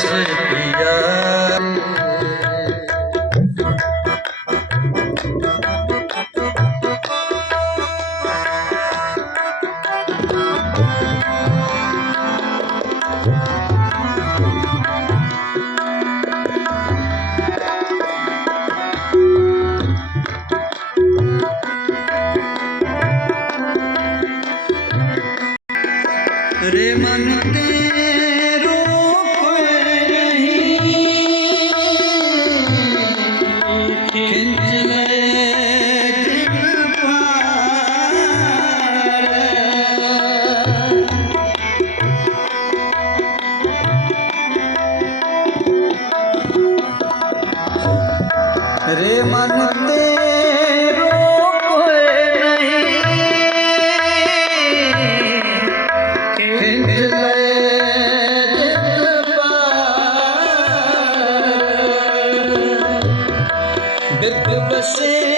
I'm sorry. Bebeu pra sempre.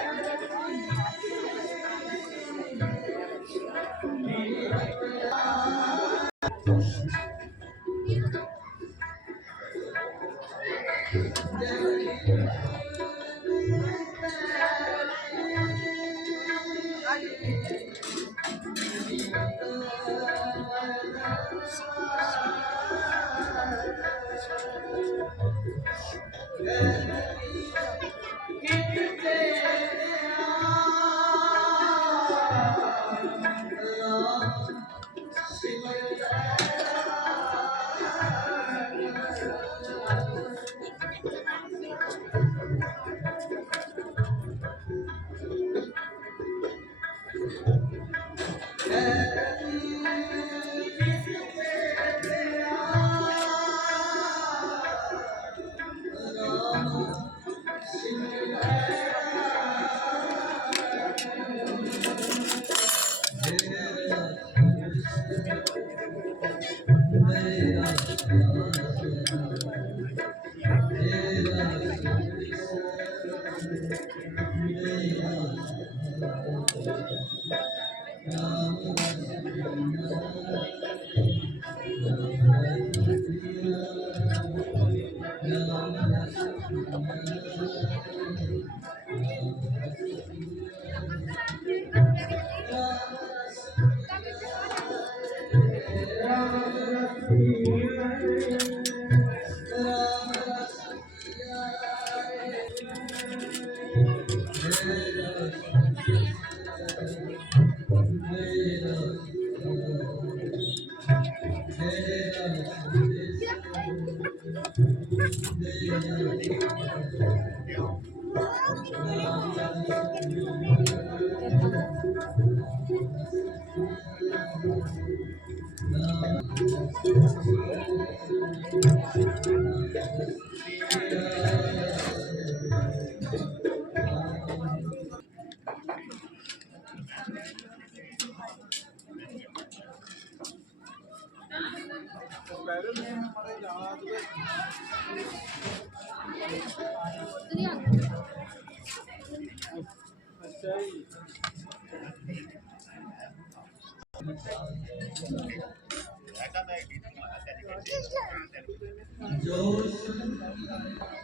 Thank you.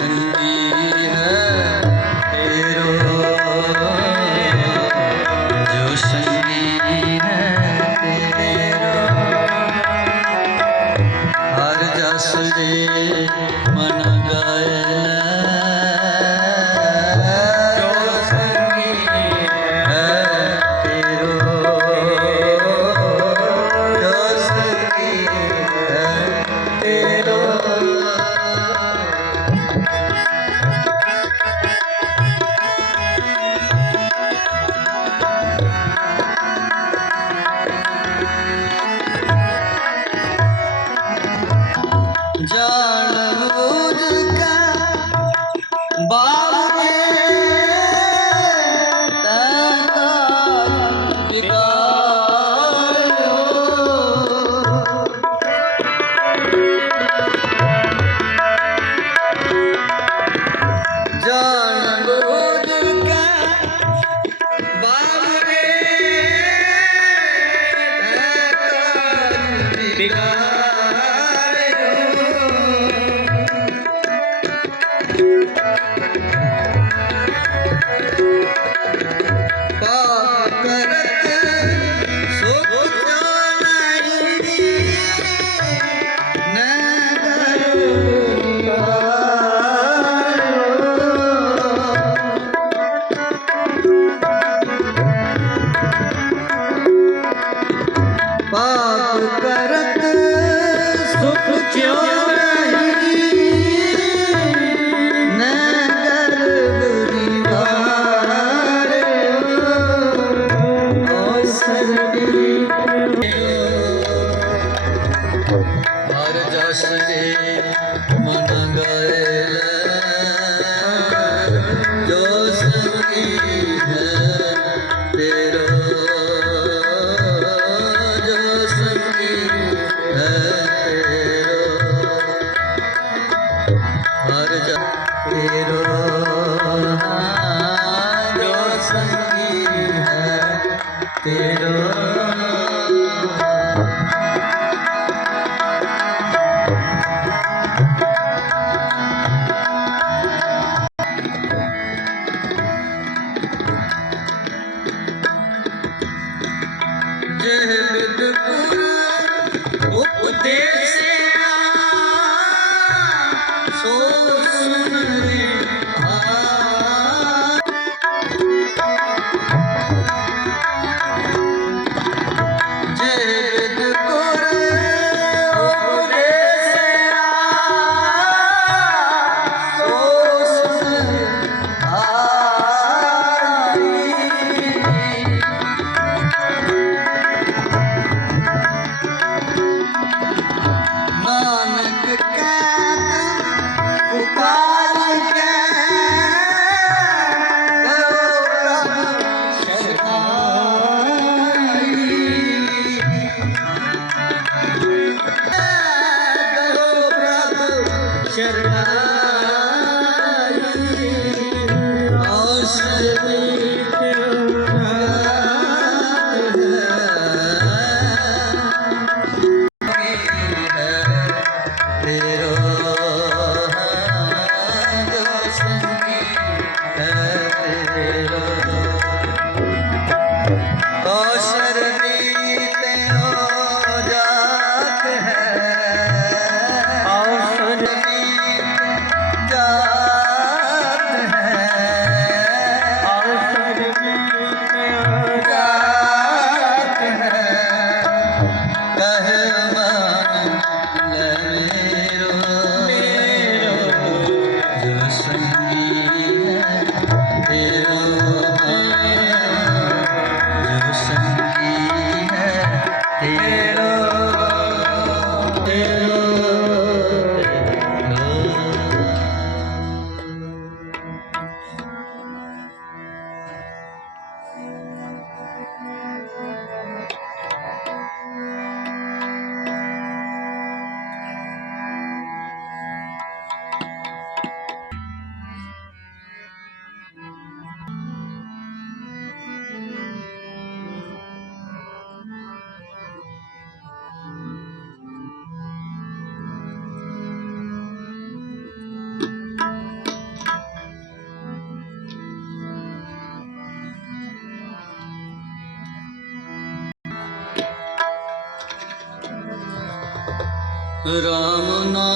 ਹੈ রাম না